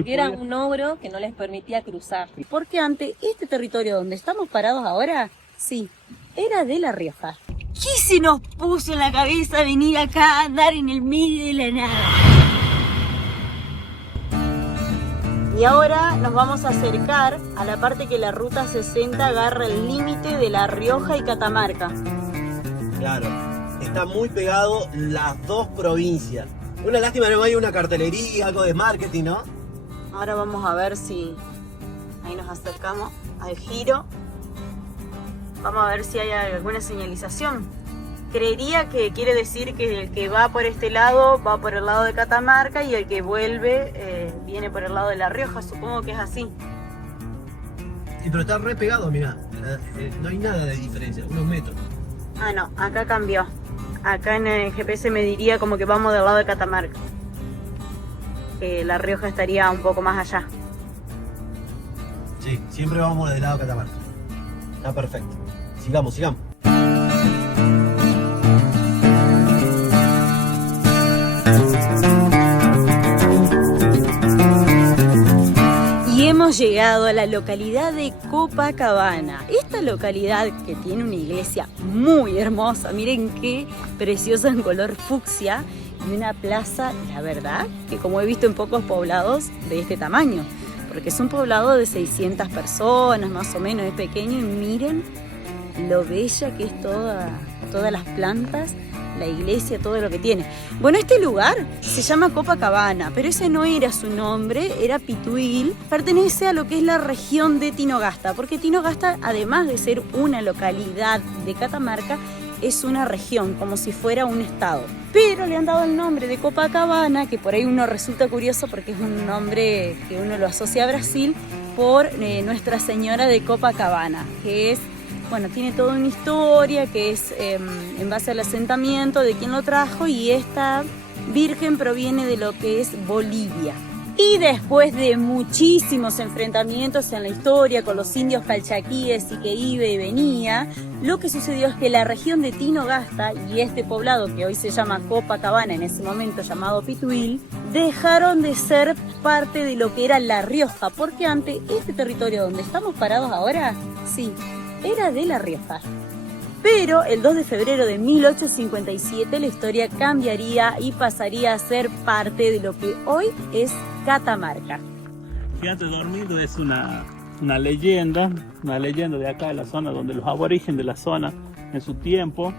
Porque era un ogro que no les permitía cruzar. Porque antes, este territorio donde estamos parados ahora, sí, era de La Rioja. ¿Qué se nos puso en la cabeza venir acá a andar en el medio de la nada? Y ahora nos vamos a acercar a la parte que la ruta 60 agarra el límite de La Rioja y Catamarca. Claro, está muy pegado las dos provincias. Una lástima que no hay una cartelería, algo de marketing, ¿no? Ahora vamos a ver si... Ahí nos acercamos al giro. Vamos a ver si hay alguna señalización. Creería que quiere decir que el que va por este lado va por el lado de Catamarca y el que vuelve viene por el lado de La Rioja. Supongo que es así. Sí, pero está re pegado, mirá. No hay nada de diferencia, unos metros. Ah, no, acá cambió. Acá en el GPS me diría como que vamos del lado de Catamarca. Que La Rioja estaría un poco más allá. Sí, siempre vamos del lado de Catamarca. Está perfecto. Sigamos, sigamos. Y hemos llegado a la localidad de Copacabana. Esta localidad que tiene una iglesia muy hermosa, miren qué preciosa en color fucsia, y una plaza, la verdad, que como he visto en pocos poblados de este tamaño, porque es un poblado de 600 personas, más o menos, es pequeño, y miren lo bella que es todas las plantas, la iglesia, todo lo que tiene. Bueno, este lugar se llama Copacabana, pero ese no era su nombre, era Pituil. Pertenece a lo que es la región de Tinogasta, porque Tinogasta, además de ser una localidad de Catamarca, es una región, como si fuera un estado. Pero le han dado el nombre de Copacabana, que por ahí uno resulta curioso porque es un nombre que uno lo asocia a Brasil, por Nuestra Señora de Copacabana, que es... Bueno, tiene toda una historia que es en base al asentamiento de quien lo trajo, y esta virgen proviene de lo que es Bolivia. Y después de muchísimos enfrentamientos en la historia con los indios calchaquíes y que iba y venía, lo que sucedió es que la región de Tinogasta y este poblado que hoy se llama Copacabana, en ese momento llamado Pituil, dejaron de ser parte de lo que era La Rioja, porque antes este territorio donde estamos parados ahora, sí, era de La Rioja. Pero el 2 de febrero de 1857 la historia cambiaría y pasaría a ser parte de lo que hoy es Catamarca. Gigante Dormido es una leyenda de acá de la zona, donde los aborígenes de la zona en su tiempo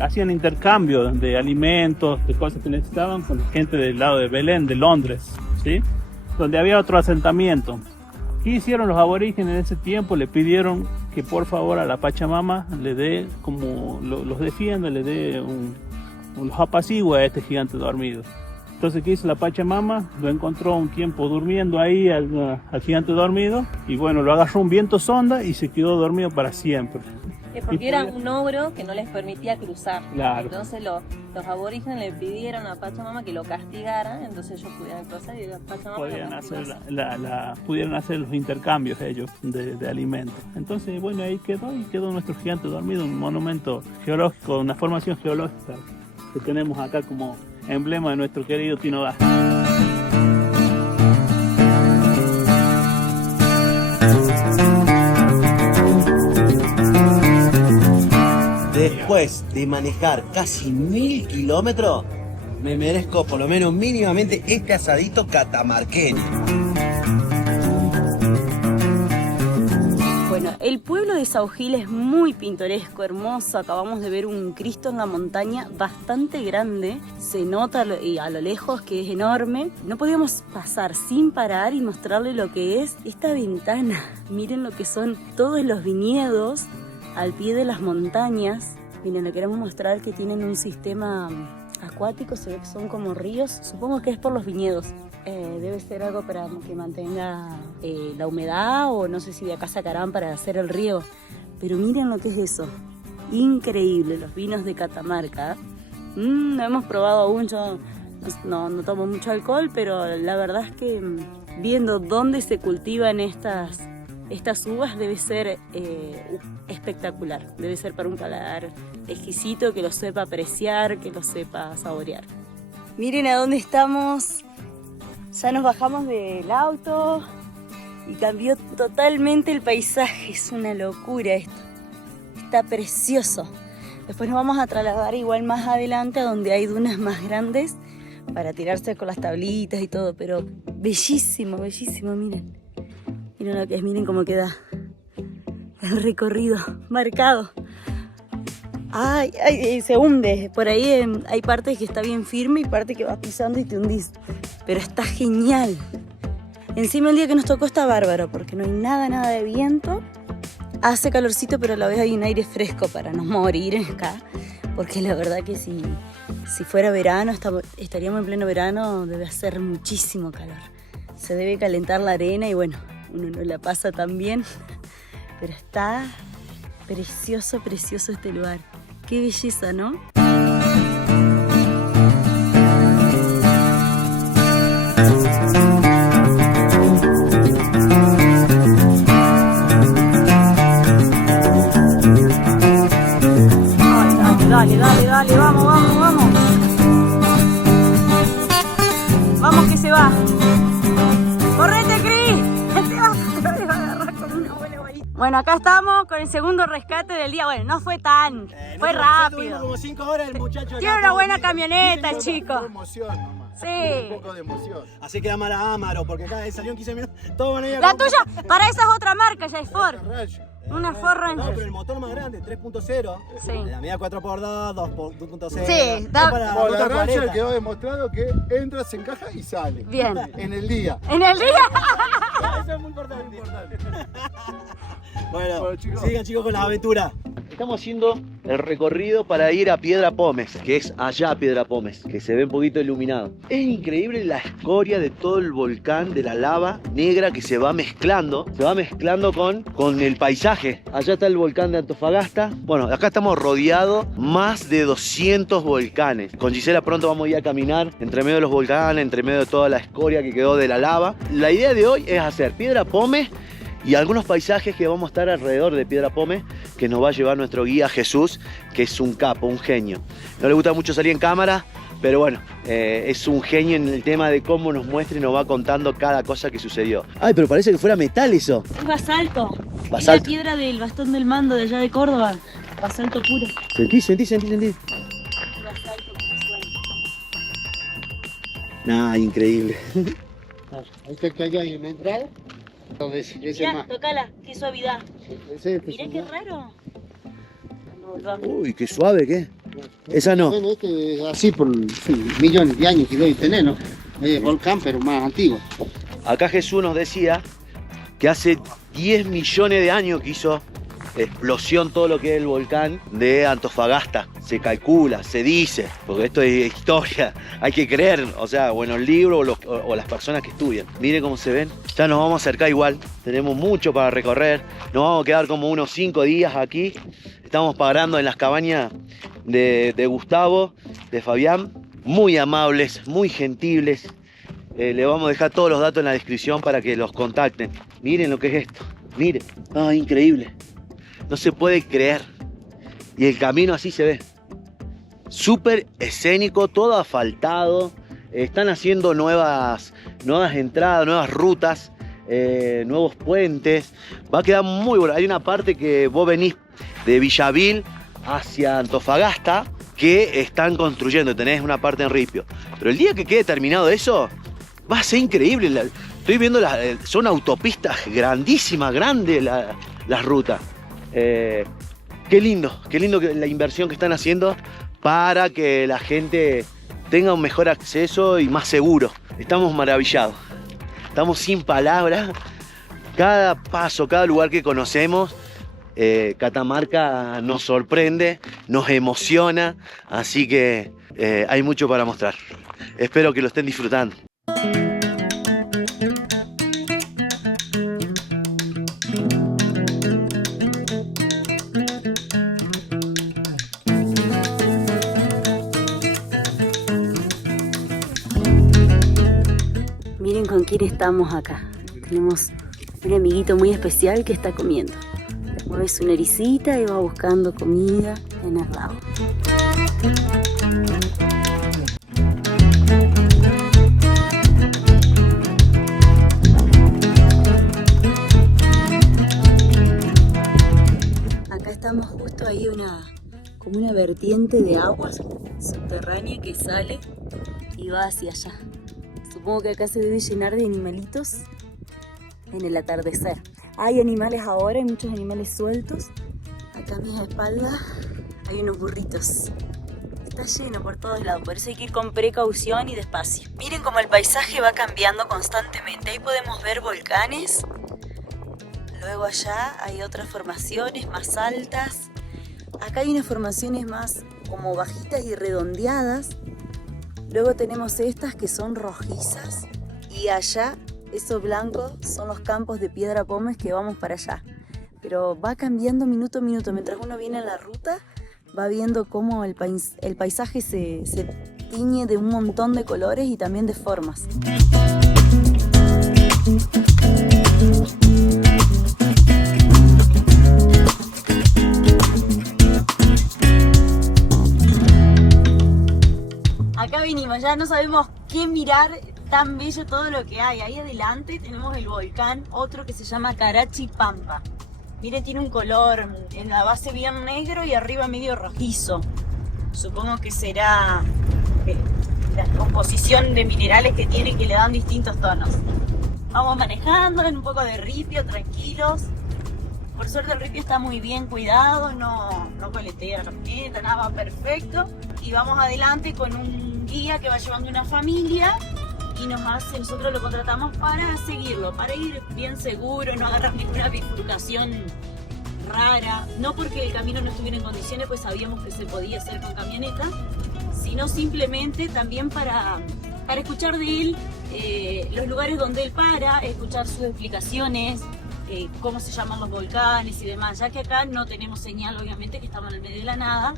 hacían intercambio de alimentos, de cosas que necesitaban con gente del lado de Belén, de Londres, ¿sí? Donde había otro asentamiento. ¿Qué hicieron los aborígenes en ese tiempo? Le pidieron que por favor a la Pachamama le dé, como los defienda, le dé los apacigua a este gigante dormido. Entonces, ¿qué hizo la Pachamama? Lo encontró un tiempo durmiendo ahí al gigante dormido, y bueno, lo agarró un viento sonda y se quedó dormido para siempre. Porque era un ogro que no les permitía cruzar. Claro. Entonces los aborígenes le pidieron a Pachamama que lo castigara, entonces ellos pudieran cruzar y la Pachamama pudieran hacer los intercambios ellos de alimentos. Entonces, bueno, ahí quedó nuestro gigante dormido, un monumento geológico, una formación geológica que tenemos acá como emblema de nuestro querido Tinogasta. Después de manejar casi 1000 kilómetros, me merezco por lo menos mínimamente este asadito catamarqueño. Bueno, el pueblo de Saugil es muy pintoresco, hermoso. Acabamos de ver un Cristo en la montaña bastante grande. Se nota a lo lejos que es enorme. No podíamos pasar sin parar y mostrarle lo que es esta ventana. Miren lo que son todos los viñedos al pie de las montañas. Miren, le queremos mostrar que tienen un sistema acuático, se ve que son como ríos. Supongo que es por los viñedos. Debe ser algo para que mantenga la humedad, o no sé si de acá sacarán para hacer el río. Pero miren lo que es eso. Increíble, los vinos de Catamarca. No hemos probado aún, yo no tomo mucho alcohol, pero la verdad es que viendo dónde se cultivan estas uvas debe ser espectacular. Debe ser para un paladar exquisito, que lo sepa apreciar, que lo sepa saborear. Miren a dónde estamos Ya nos bajamos del auto y cambió totalmente el paisaje. Es una locura esto. Está precioso. Después nos vamos a trasladar igual más adelante a donde hay dunas más grandes para tirarse con las tablitas y todo, pero bellísimo, bellísimo, miren. Miren lo que es, miren cómo queda el recorrido marcado. Ay, se hunde. Por ahí hay partes que está bien firme y partes que vas pisando y te hundís. Pero está genial. Encima el día que nos tocó está bárbaro porque no hay nada de viento. Hace calorcito, pero a la vez hay un aire fresco para no morir acá. Porque la verdad que si fuera verano, estaríamos en pleno verano, debe hacer muchísimo calor. Se debe calentar la arena y bueno, uno no la pasa tan bien. Pero está precioso, precioso este lugar. Qué belleza, ¿no? Dale, vamos. Vamos que se va. ¡Correte, Cris! Te va a agarrar con una buena bolita. Bueno, acá estamos con el segundo rescate del día. Bueno, no fue tan, fue rápido. Como 5 horas el muchacho. Tiene una buena camioneta el chico. Emoción nomás. Sí. Un poco de emoción. Así que llamar a Amaro, porque acá salió en 15 minutos. Todo van a ir a La tuya, para esa es otra marca, ya es Ford. Rayo. Una Ford No, Ranger. pero el motor más grande, 3.0. Sí. La mía 4x2, 2.0. Sí, da- para Como la ruta Ranger 40. quedó demostrado que entra, se encaja y sale. Bien. En el día. ¿En el día? Eso es muy importante. Bueno, Bueno, chicos. sigan chicos con las aventuras. Estamos haciendo el recorrido para ir a Piedra Pómez, que es allá Piedra Pómez, que se ve un poquito iluminado. Es increíble la escoria de todo el volcán, de la lava negra que se va mezclando con el paisaje. Allá está el volcán de Antofagasta. Bueno, acá estamos rodeados más de 200 volcanes. Con Gisela pronto vamos a ir a caminar entre medio de los volcanes, entre medio de toda la escoria que quedó de la lava. La idea de hoy es hacer Piedra Pómez y algunos paisajes que vamos a estar alrededor de Piedra Pómez, que nos va a llevar nuestro guía Jesús, que es un capo, un genio. No le gusta mucho salir en cámara, pero bueno, es un genio en el tema de cómo nos muestra y nos va contando cada cosa que sucedió. Ay, pero parece que fuera metal eso. Es basalto. Basalto. Es la piedra del bastón del mando de allá de Córdoba. Basalto puro. Sentí. Basalto como suena. Nah, increíble. Este que allá hay una entrada. Donde ese Mirá, más. tocala, qué suavidad. Ese Mirá qué raro. No, volvamos. Uy, qué suave, ¿qué? Esa no. Bueno, este es así por millones de años que debe tener, ¿no? Es volcán, pero más antiguo. Acá Jesús nos decía que hace 10 millones de años que hizo explosión todo lo que es el volcán de Antofagasta. Se calcula, se dice, porque esto es historia, hay que creer, o sea, o en los libros o las personas que estudian. Miren cómo se ven, ya nos vamos a acercar igual, tenemos mucho para recorrer, nos vamos a quedar como unos 5 días aquí. Estamos parando en las cabañas de Gustavo, de Fabián, muy amables, muy gentiles. Le vamos a dejar todos los datos en la descripción para que los contacten. Miren lo que es esto, miren, increíble. No se puede creer. Y el camino así se ve. Súper escénico, todo asfaltado. Están haciendo nuevas entradas, nuevas rutas, nuevos puentes. Va a quedar muy bueno. Hay una parte que vos venís de Villavil hacia Antofagasta que están construyendo. Tenés una parte en ripio. Pero el día que quede terminado eso, va a ser increíble. Estoy viendo, son autopistas grandísimas, grandes las rutas. Qué lindo que la inversión que están haciendo para que la gente tenga un mejor acceso y más seguro. Estamos maravillados, estamos sin palabras. Cada paso, cada lugar que conocemos, Catamarca nos sorprende, nos emociona, así que hay mucho para mostrar. Espero que lo estén disfrutando. Miren con quién estamos acá. Tenemos un amiguito muy especial que está comiendo. Mueve su naricita y va buscando comida en el lago. hay como una vertiente de agua subterránea que sale y va hacia allá. Supongo que acá se debe llenar de animalitos en el atardecer. Hay animales ahora, hay muchos animales sueltos. Acá a mis espaldas hay unos burritos. Está lleno por todos lados, por eso hay que ir con precaución y despacio. Miren cómo el paisaje va cambiando constantemente. Ahí podemos ver volcanes. Luego allá hay otras formaciones más altas. Acá hay unas formaciones más como bajitas y redondeadas. Luego tenemos estas que son rojizas. Y allá, eso blanco, son los campos de piedra pómez que vamos para allá. Pero va cambiando minuto a minuto. Mientras uno viene en la ruta, va viendo cómo el paisaje se tiñe de un montón de colores y también de formas. Acá vinimos, ya no sabemos qué mirar, tan bello todo lo que hay. Ahí adelante tenemos el volcán, otro que se llama Carachipampa. Miren, tiene un color en la base bien negro y arriba medio rojizo. Supongo que será la composición de minerales que tiene, que le dan distintos tonos. Vamos manejando en un poco de ripio, tranquilos. Por suerte el ripio está muy bien cuidado, no coletea la camioneta, nada, va perfecto. Y vamos adelante con un guía que va llevando una familia y nosotros lo contratamos para seguirlo, para ir bien seguro, no agarrar ninguna bifurcación rara. No porque el camino no estuviera en condiciones, pues sabíamos que se podía hacer con camioneta, sino simplemente también para escuchar de él los lugares donde él para, escuchar sus explicaciones, cómo se llaman los volcanes y demás, ya que acá no tenemos señal, obviamente, que estamos en el medio de la nada.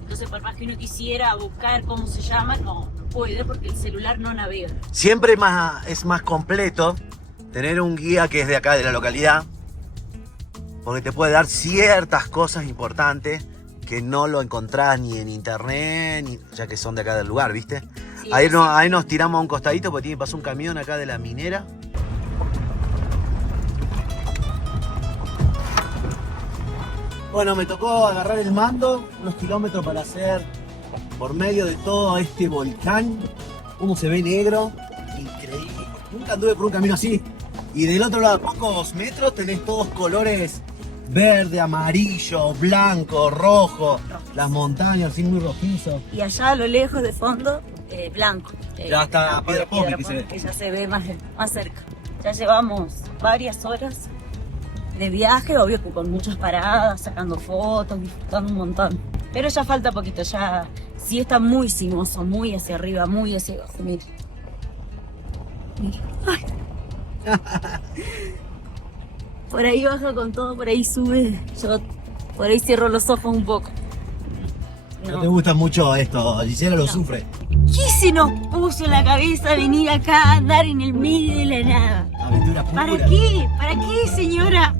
Entonces, por más que uno quisiera buscar cómo se llama, no puede porque el celular no navega. Siempre es más completo tener un guía que es de acá, de la localidad, porque te puede dar ciertas cosas importantes que no lo encontrás ni en internet, ya que son de acá del lugar, ¿viste? Sí, ahí nos tiramos a un costadito porque pasó un camión acá de la minera. Bueno, me tocó agarrar el mando, unos kilómetros para hacer por medio de todo este volcán. Cómo se ve negro, increíble. Nunca anduve por un camino así. Y del otro lado, a pocos metros, tenés todos colores verde, amarillo, blanco, rojo. Las montañas así muy rojizos. Y allá a lo lejos de fondo, blanco. Ya está Piedra Pómez que se ve. Que ya se ve más cerca. Ya llevamos varias horas de viaje, obvio que con muchas paradas, sacando fotos, disfrutando un montón. Pero ya falta poquito, ya sí está muy sinuoso, muy hacia arriba, muy hacia abajo. Mira. Ay. Por ahí baja con todo, por ahí sube. Yo por ahí cierro los ojos un poco. No te gusta mucho esto, Gisela lo sufre. ¿Qué se nos puso en la cabeza venir acá a andar en el medio de la nada? Aventura pura. ¿Para qué? ¿Para qué, señora?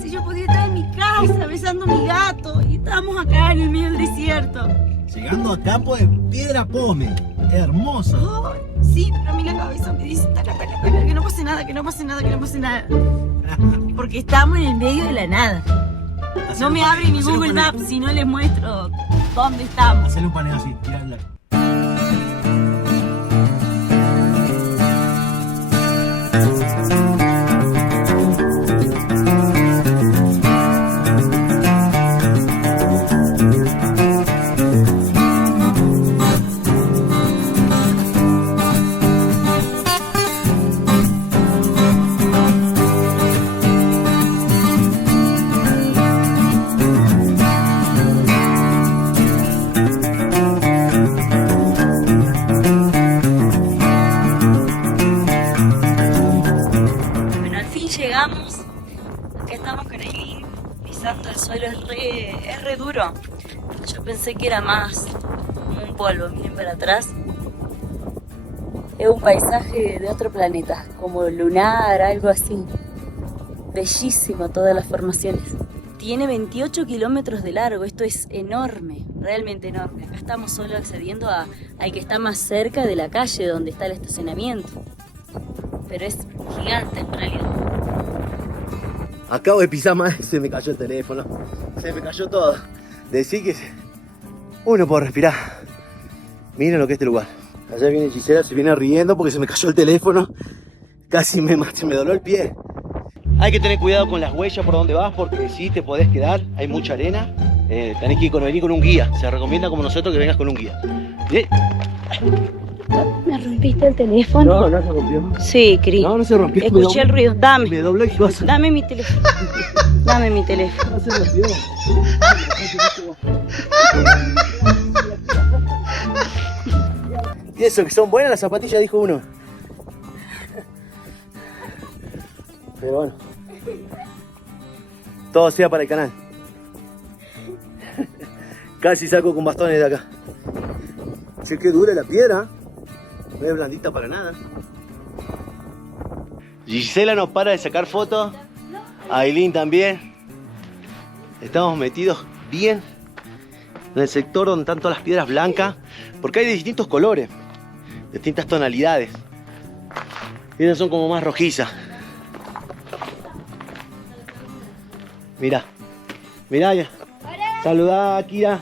Si yo podía estar en mi casa besando a mi gato y estamos acá en el medio del desierto. Llegando a campo de Piedra Pómez. Hermoso. Oh, sí, pero a mí la cabeza me dice que no pase nada, que no pase nada, que no pase nada. Porque estamos en el medio de la nada. No me abre ni Google Maps si no les muestro dónde estamos. Hacele un paneo así, tirarla. El suelo es re duro. Yo pensé que era más como un polvo. Miren para atrás. Es un paisaje de otro planeta, como lunar, algo así. Bellísimo todas las formaciones. Tiene 28 kilómetros de largo, esto es enorme, realmente enorme. Acá estamos solo accediendo al que está más cerca de la calle donde está el estacionamiento. Pero es gigante en realidad. Acabo de pisar mal, se me cayó el teléfono, se me cayó todo. decir que uno puede respirar. Miren lo que es este lugar. Allá viene Gisela, se viene riendo porque se me cayó el teléfono. Casi se me dobló el pie. Hay que tener cuidado con las huellas por donde vas porque sí te podés quedar, hay mucha arena. Tenés que venir con un guía. Se recomienda como nosotros que vengas con un guía. ¿Me rompiste el teléfono? No, no se rompió. Sí, Cris. No, no se rompió. Escuché el ruido. Dame. Me dobló y cosa. Dame mi teléfono. Dame mi teléfono. No se rompió. Y eso, que son buenas las zapatillas, dijo uno. Pero bueno. Todo sea para el canal. Casi saco con bastones de acá. Che, qué dura la piedra. No es blandita para nada. Gisela no para de sacar fotos. Aileen también. Estamos metidos bien en el sector donde están todas las piedras blancas. Porque hay de distintos colores. Distintas tonalidades. Estas son como más rojizas. Mirá. Mirá ya. Saludá, Kira.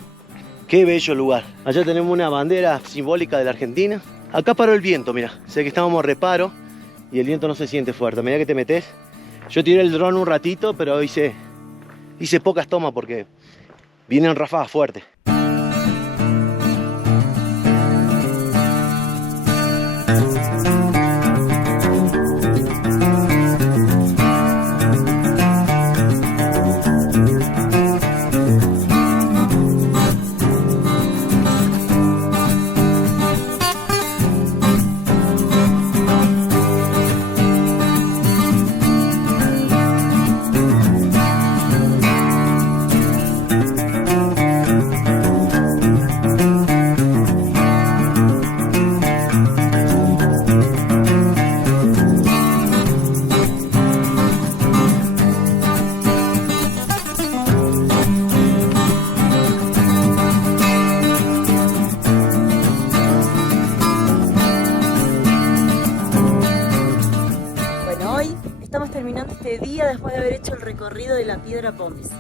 Qué bello lugar. Allá tenemos una bandera simbólica de la Argentina. Acá paró el viento, mira. Sé que estábamos reparo y el viento no se siente fuerte. Mirá que te metes. Yo tiré el dron un ratito, pero hice pocas tomas porque vienen ráfagas fuertes. Terminando este día después de haber hecho el recorrido de la Piedra Pómez.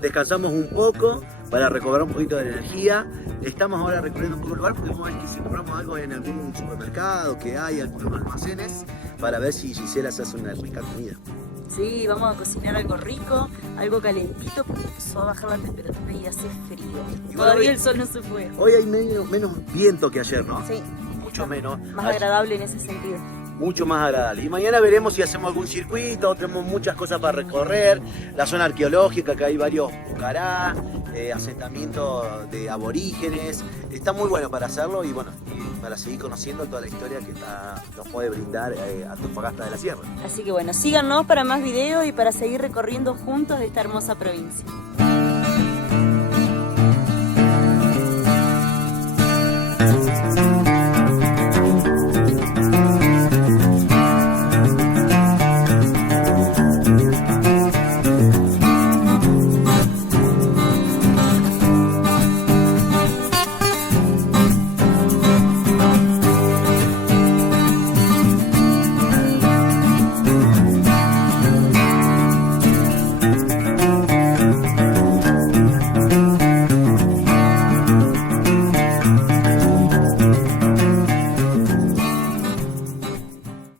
Descansamos un poco para recobrar un poquito de energía. Estamos ahora recorriendo un poco el lugar porque vamos a ver si compramos algo en algún supermercado que hay, algunos almacenes, para ver si Gisela se hace una rica comida. Sí, vamos a cocinar algo rico, algo calentito porque empezó a bajar la temperatura y hace frío. Todavía el sol no se fue. Hoy hay menos viento que ayer, ¿no? Sí. Mucho menos. Más agradable en ese sentido. Mucho más agradable. Y mañana veremos si hacemos algún circuito, tenemos muchas cosas para recorrer, la zona arqueológica, que hay varios pucará, asentamientos de aborígenes, está muy bueno para hacerlo y bueno, y para seguir conociendo toda la historia que nos puede brindar Antofagasta de la Sierra. Así que bueno, síganos para más videos y para seguir recorriendo juntos esta hermosa provincia.